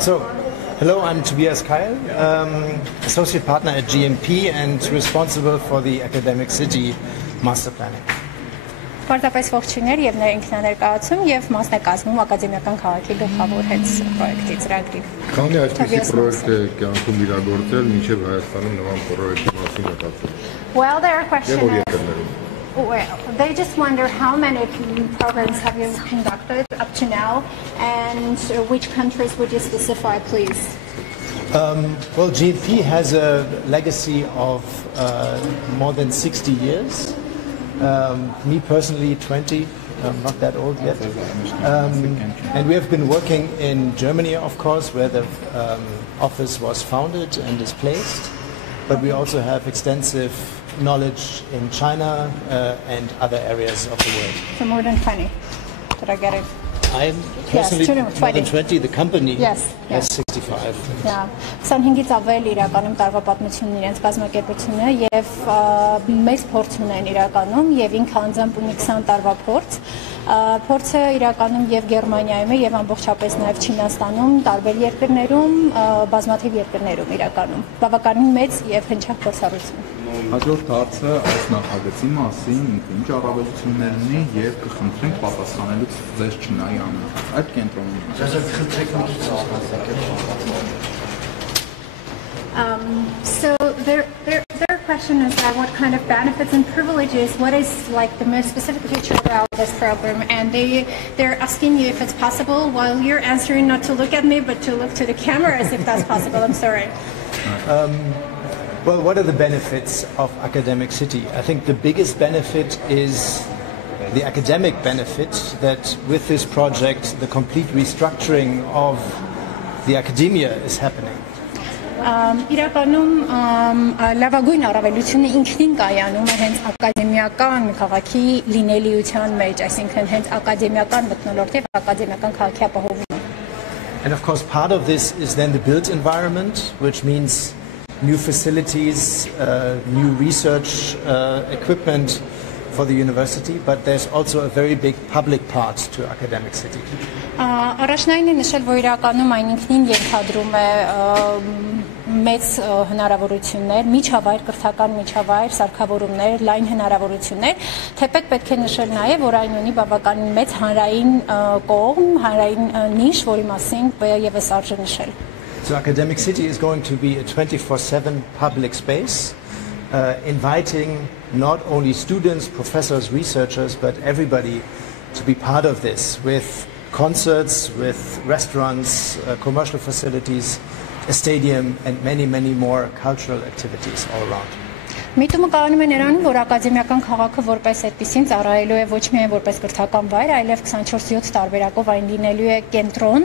So, hello, I'm Tobias Keil, associate partner at GMP and responsible for the academic city master planning. Պարզապես ողջույններ եւ ինքնաներկայացում եւ մասնակազմում ակադեմիական քաղաքի գլխավոր հետ պրոյեկտի ծրագրի։ Քանի այսպիսի պրոյեկտ է կյանքում իրագործել, մինչեւ Հայաստանում նման պրոյեկտի մասին մտածել։ Well, their question is, well, they just wonder how many programs have you conducted up to now, and which countries would you specify, please? Well, GMP has a legacy of more than 60 years. Me personally, 20. I'm not that old yet. And we have been working in Germany, of course, where the office was founded and is placed. But we also have extensive knowledge in China and other areas of the world. So more than 20. Did I get it? I'm personally more than 20. The company has 65. Yeah. 25-ից ավել իրականում տարվա պատմությունն իրենց կազմակերպությունը եւ մեծ փորձ ունեն իրականում եւ ինքը անձամբ ունի 20 տարվա փորձ։ Փորձը իրականում եւ Գերմանիայում է եւ ամբողջապես նաեւ Չինաստանում, տարբեր երկրներում, բազմաթիվ երկրներում իրականում։ Բավականին մեծ եւ հնչակ փորձառություն։ Հաջորդ հարցը այս նախագծի մասին ինչ առավելություններ ունի եւ կխնդրենք պատասխանելուց ձեզ չնայի անում։ Այդ կենտրոնում։ So their question is that what kind of benefits and privileges, what is like the most specific feature about this program, and they're asking you if it's possible while you're answering not to look at me but to look to the cameras if that's possible. I'm sorry. Well, what are the benefits of Academic City? I think the biggest benefit is the academic benefit that with this project the complete restructuring of the academia is happening. Իրականում լավագույն առավելությունը ինքնին կայանում է հենց ակադեմիական քաղաքի լինելիության մեջ, այսինքն հենց ակադեմիական մթնոլորտի եւ ակադեմիական քաղաքի ապահովումը։ And of course part of this is then the built environment, which means new facilities, new research equipment for the university, but there's also a very big public part to Academic City. Առաջնային է նշել, որ իրականում այն ինքնին ենթադրում է մեծ հնարավորություններ, միջավայր, կրթական միջավայր, սարքավորումներ, լայն հնարավորություններ, թեպետ պետք է նշել նաև, որ այն ունի բավականին մեծ հանրային կողմ, հանրային նիշ, որի մասին եւս արժե նշել։ So Academic City is going to be a 24/7 public space, inviting not only students, professors, researchers, but everybody to be part of this with concerts, with restaurants, commercial facilities, a stadium, and many, many more cultural activities all around. Միտումը կայանում է նրանում, որ ակադեմիական քաղաքը որպես այդպիսին ծառայելու է ոչ միայն որպես կրթական վայր, այլև 24/7 տարբերակով այն լինելու է կենտրոն,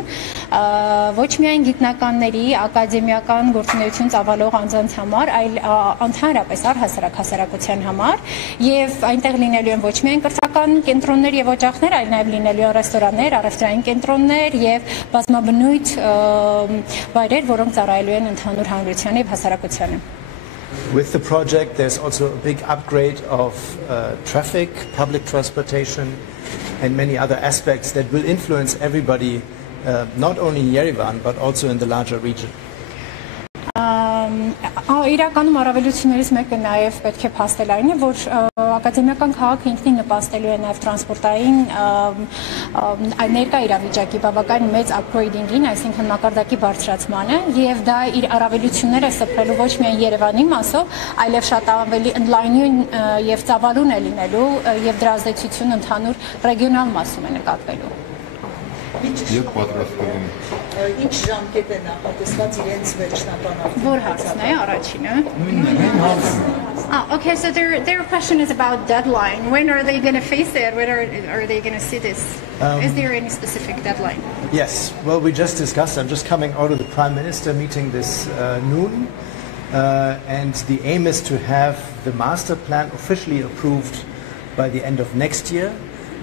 ոչ միայն գիտնականների, ակադեմիական գործունեություն ծավալող անձանց համար, այլ ընդհանրապես առհասարակ հասարակության համար, եւ այնտեղ լինելու են ոչ միայն կրթական կենտրոններ եւ օջախներ, այլ նաեւ լինելու են ռեստորաններ, առևտրային կենտրոններ եւ բազմաբնույթ վայրեր, որոնք ծառայելու են ընդհանուր հանրությանը եւ հասարակությանը։ With the project, there's also a big upgrade of traffic, public transportation, and many other aspects that will influence everybody, not only in Yerevan, but also in the larger region. Իրականում առավելություններից մեկը նաև պետք է փաստել այն է, որ ակադեմիական քաղաքը ինքնին նպաստելու է նաև տրանսպորտային ներկա իրավիճակի բավական մեծ upgrading-ին, այսինքն մակարդակի բարձրացմանը, եւ դա իր առավելությունները սփռելու ոչ միայն Երևանի մասով, այլև շատ ավելի ընդլայնյուն եւ ծավալուն է լինելու եւ դրա ազդեցությունը ընդհանուր ռեգիոնալ մասում է նկատվելու։ Եվ պատրաստվում։ Ինչ ժամկետ է նախատեսված իրենց վերջնականացում։ Որ հարցն է առաջինը։ Okay, so their question is about deadline. When are they going to face it? When are they going to see this? Is there any specific deadline? Yes. Well, we just discussed. I'm just coming out of the Prime Minister meeting this noon, and the aim is to have the master plan officially approved by the end of next year.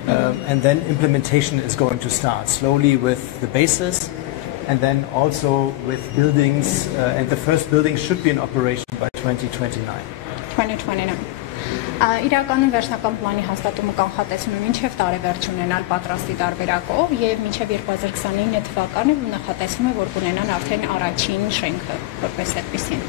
And then implementation is going to start slowly with the basis and then also with buildings, and the first building should be in operation by 2029. 2029. Իրականում վերջնական պլանի հաստատումը կանխատեսում է մինչև տարեվերջ ունենալ պատրաստի տարբերակով եւ մինչև 2029 թվականը նախատեսվում է որ կունենան արդեն առաջին շենքը որպես այդպեսին.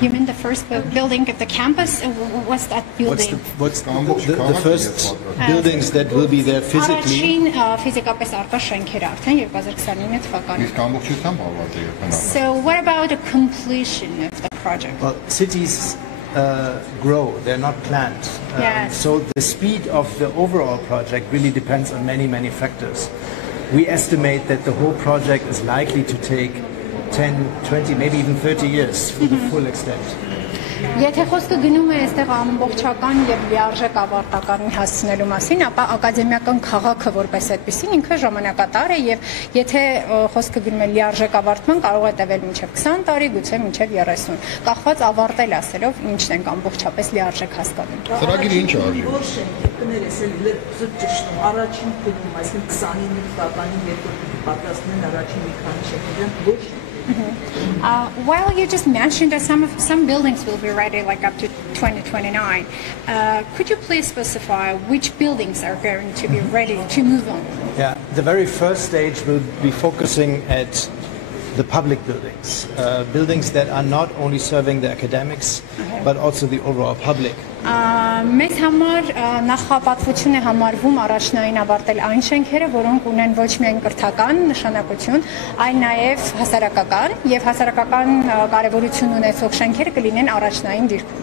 You mean the first building of the campus? What's that building? What's the first buildings that will be there physically? Առաջին ֆիզիկապես արկա շենքերը արդեն 2029 թվականին. Իսկ ամբողջությամբ ավարտել է. So what about the completion of the project? Well, cities grow, they're not planned. Yes. So the speed of the overall project really depends on many factors. We estimate that the whole project is likely to take 10, 20, maybe even 30 years for the full extent. Եթե խոսքը գնում է այստեղ ամբողջական եւ լիարժեք ավարտականի հասցնելու մասին, ապա ակադեմիական քաղաքը որպես այդպեսին ինքը ժամանակատար է եւ եթե խոսքը գնում է լիարժեք ավարտման կարող է տևել մինչեւ 20 տարի, գուցե մինչեւ 30, կախված ավարտել ասելով ինչն ենք ամբողջապես լիարժեք հասկանում։ Ծրագիրը ինչ արժի։ Որ շենքերս էլ ճշտում առաջին փուլում, այսինքն 29 թվականին երբ պատրաստվում են առաջին մի քանի շենքեր, ոչ Well, you just mentioned that some buildings will be ready like up to 2029. Could you please specify which buildings are going to be ready to move on? Yeah, the very first stage will be focusing at the public buildings, buildings that are not only serving the academics, but also the overall public. Մեզ համար նախապատվություն է համարվում առաջնային ավարտել այն շենքերը, որոնք ունեն ոչ միայն կրթական նշանակություն, այլ նաև հասարակական եւ հասարակական կարեւորություն ունեցող շենքերը կլինեն առաջնային դիրքում։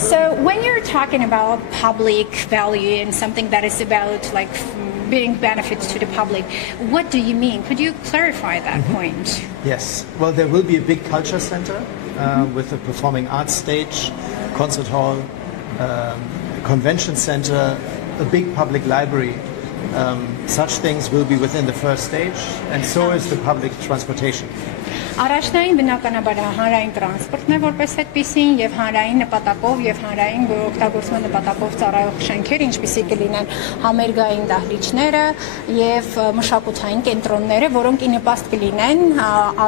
So when you're talking about public value and something that is about like being benefits to the public, what do you mean? Could you clarify that point? Yes, well there will be a big culture center with a performing arts stage, concert hall, convention center, a big public library. Such things will be within the first stage, and so is the public transportation. Առաջնային բնականաբար հանրային տրանսպորտն է որպես այդպեսին եւ հանրային նպատակով եւ հանրային օգտագործման նպատակով ծառայող շենքեր, ինչպիսի կլինեն համերգային դահլիճները եւ մշակութային կենտրոնները, որոնք ի նպաստ կլինեն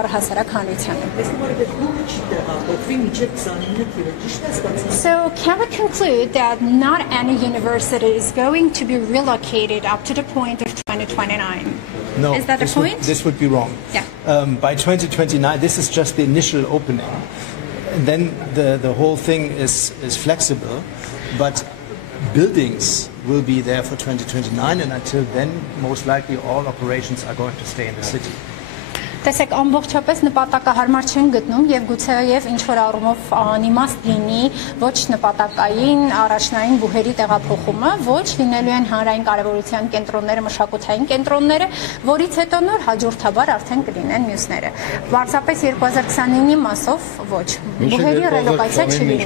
առհասարակ հանրությանը։ So can we conclude that not any university is going to be relocated up to the point of 2029? No, is that the point? This would be wrong. Yeah. By 2029, this is just the initial opening. And then the whole thing is flexible, but buildings will be there for 2029, and until then, most likely all operations are going to stay in the city. Տեսեք, ամբողջապես նպատակահարմար չեն գտնում եւ գուցեև ինչ որ առումով անիմաստ լինի ոչ նպատակային առաջնային բուհերի տեղափոխումը, ոչ լինելու են հանրային կարեւորության կենտրոնները, մշակութային կենտրոնները, որից հետո նոր հաջորդաբար արդեն կլինեն մյուսները։ Պարզապես 2029-ի մասով ոչ։ Բուհերի ռելոկացիա չլինի։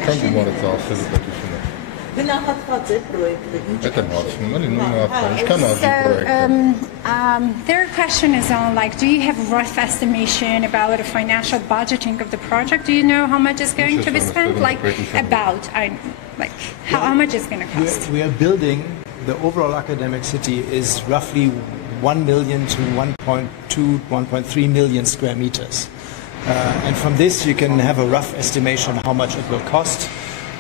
Գնահատված է պրոյեկտը ինչ։ Դա հարցնում եմ, ինչքան արժի պրոյեկտը։ Their question is on like, do you have a rough estimation about the financial budgeting of the project? Do you know how much is going to be spent? Like about, how much is going to cost? We are building, the overall academic city is roughly 1 million to 1.2, 1.3 million square meters. And from this you can have a rough estimation how much it will cost.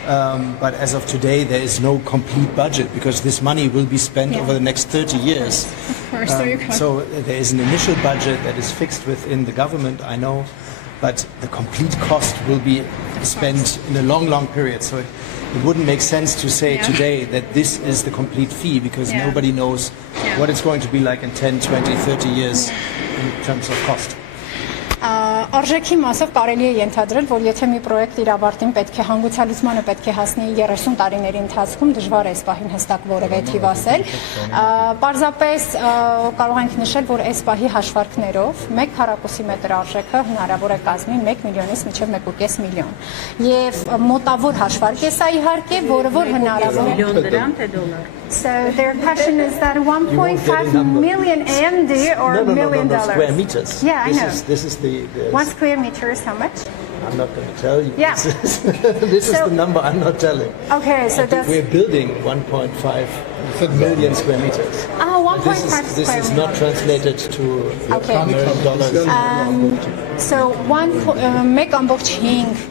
But as of today, there is no complete budget because this money will be spent over the next 30 years. Of course, so there is an initial budget that is fixed within the government, I know, but the complete cost will be spent in a long period. So it wouldn't make sense to say today that this is the complete fee because nobody knows what it's going to be like in 10, 20, 30 years in terms of cost. Արժեքի մասով կարելի է ենթադրել, որ եթե մի պրոյեկտ իր ավարտին պետք է հանգուցալուծմանը պետք է հասնի 30 տարիների ընթացքում, դժվար է այս պահին հստակ որևէ թիվ ասել։ Պարզապես կարող ենք նշել, որ այս պահի հաշվարկներով 1 քառակուսի մետր արժեքը հնարավոր է կազմի 1 միլիոնից մինչև 1.5 միլիոն։ Եվ մոտավոր հաշվարկ է սա իհարկե, որը որ հնարավոր է միլիոն դրամ թե դոլար։ So their question is that 1.5 million AMD or $1 million? Square meters. Yeah, I know. This is the 1 square meter is how much? I'm not going to tell you. Yeah. This is the number I'm not telling. Okay, so that's... We're building 1.5 million square meters. Oh, 1.5 square meters. This is not translated to American dollars. So 1.5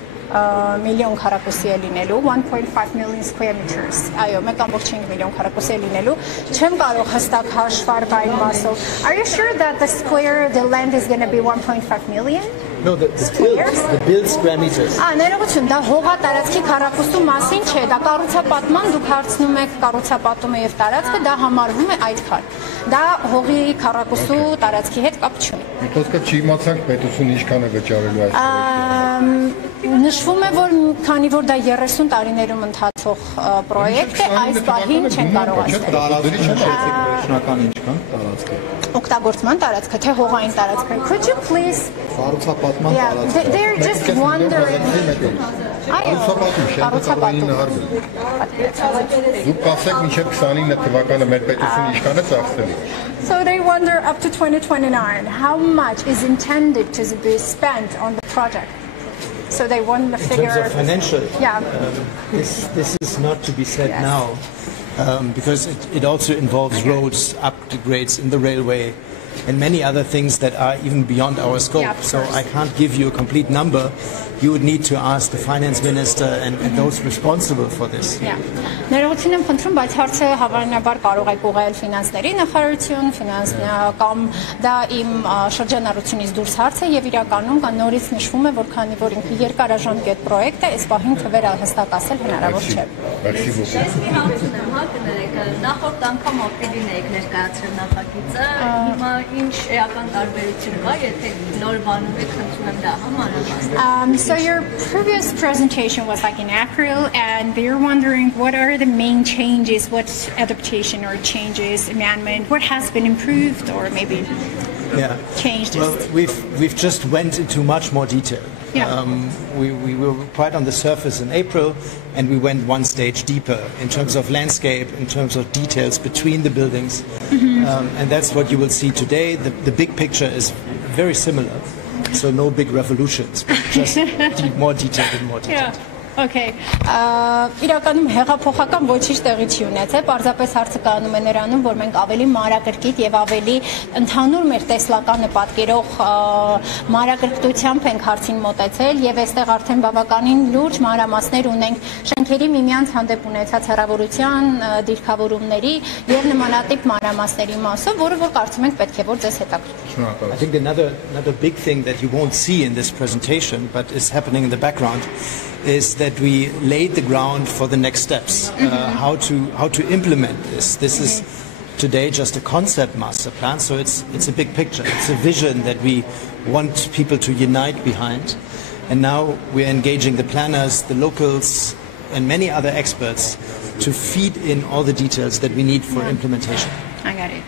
միլիոն քառակուսի է լինելու 1.5 million square meters այո 1.5 միլիոն քառակուսի է լինելու չեմ կարող հստակ հաշվառ այն մասով Are you sure that the land is going to be 1.5 million No, the build square meters. Ներողություն, դա հողա տարածքի քառակուսու մասին չէ, դա կառուցապատման դուք հարցնում եք կառուցապատումը եւ տարածքը, դա համարվում է այդքան։ Դա հողի քառակուսու տարածքի հետ կապ չունի։ Խոսքը չի իմացանք պետությունը ինչքան է վճարելու այս պրոյեկտը։ Նշվում է, որ քանի որ դա 30 տարիներում ընթացող պրոյեկտ է, այս պահին չեն կարող ասել։ Վերջնական ինչքան տարածքը։ Օգտագործման տարածքը, թե հողային տարածքը։ Could you please Կառուցապատման տարածքը։ They're just wondering. Կառուցապատում Դուք կասեք մինչև 29 թվականը մեր պետությունը ինչքան է ծախսել։ So they wonder up to 2029 how much is intended to be spent on the project. So they want the figure. In terms of financial, yeah. This is not to be said now because it also involves roads, upgrades in the railway, and many other things that are even beyond our scope. Yeah, so I can't give you a complete number. You would need to ask the finance minister and those responsible for this. Yeah. Ներողություն եմ խնդրում, բայց հարցը հավանաբար կարող եք ուղղել ֆինանսների նախարարություն, կամ դա իմ շրջանառությունից դուրս հարց է եւ իրականում կան նորից նշվում է, որ քանի որ ինքը երկարաժամկետ պրոյեկտ է, այս պահին թվերը հստակ ասել հնարավոր չէ։ Ես մի հարցում եմ, հա կներեք, նախորդ անգամ ապրիլին եք ներկայացրել նախագիծը, հիմա ինչ էական տարբերություն կա, եթե նոր բանում եք խնդրում եմ դա համանուն։ So your previous presentation was like in April, and they're wondering what are the main changes, what adaptation or changes, amendment, what has been improved or maybe changed? Well, we've just went into much more detail. Yeah. We were quite on the surface in April, and we went one stage deeper in terms of landscape, in terms of details between the buildings, and that's what you will see today. The big picture is very similar. So no big revolutions, but just more detailed and more detailed. Yeah. Okay. Իրականում հեղափոխական ոչինչ տեղի չի ունեցել, պարզապես հարցը կանում է նրանում, որ մենք ավելի մանրակրկիտ եւ ավելի ընդհանուր մեր տեսլականը պատկերող մանրակրկիտությամբ ենք հարցին մոտեցել եւ այստեղ արդեն բավականին լուրջ մանրամասներ ունենք շենքերի միմյանց հանդեպ ունեցած հեռավորության, դիրքավորումների եւ նմանատիպ մանրամասների մասով, որը որ կարծում ենք պետք է որ ձեզ հետաքրքրի։ I think another big thing that you won't see in this presentation, but is happening in the background, is that we laid the ground for the next steps, how to implement this. This is today just a concept master plan, so it's a big picture. It's a vision that we want people to unite behind, and now we're engaging the planners, the locals, and many other experts to feed in all the details that we need for implementation. I got it.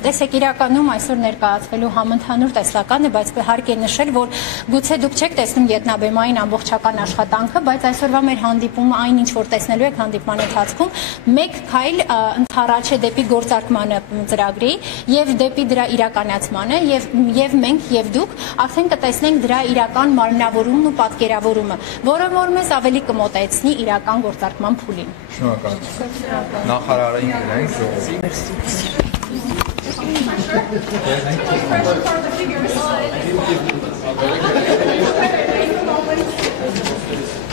Տեսեք իրականում այսօր ներկայացվելու համընդհանուր տեսլական է, բայց հարկ է նշել, որ գուցե դուք չեք տեսնում ետնաբեմային ամբողջական աշխատանքը, բայց այսօրվա մեր հանդիպումը այն ինչ որ տեսնելու եք հանդիպման ընթացքում, մեկ քայլ ընդառաջ է դեպի գործարկմանը ծրագրի եւ դեպի դրա իրականացմանը եւ մենք եւ դուք արդեն կտեսնենք դրա իրական մարմնավորումն ու պատկերավորումը, որը որ մեզ ավելի կմոտեցնի իրական գործարկման փուլին։ Շնորհակալ։ Նախարարային գրենք Thank you.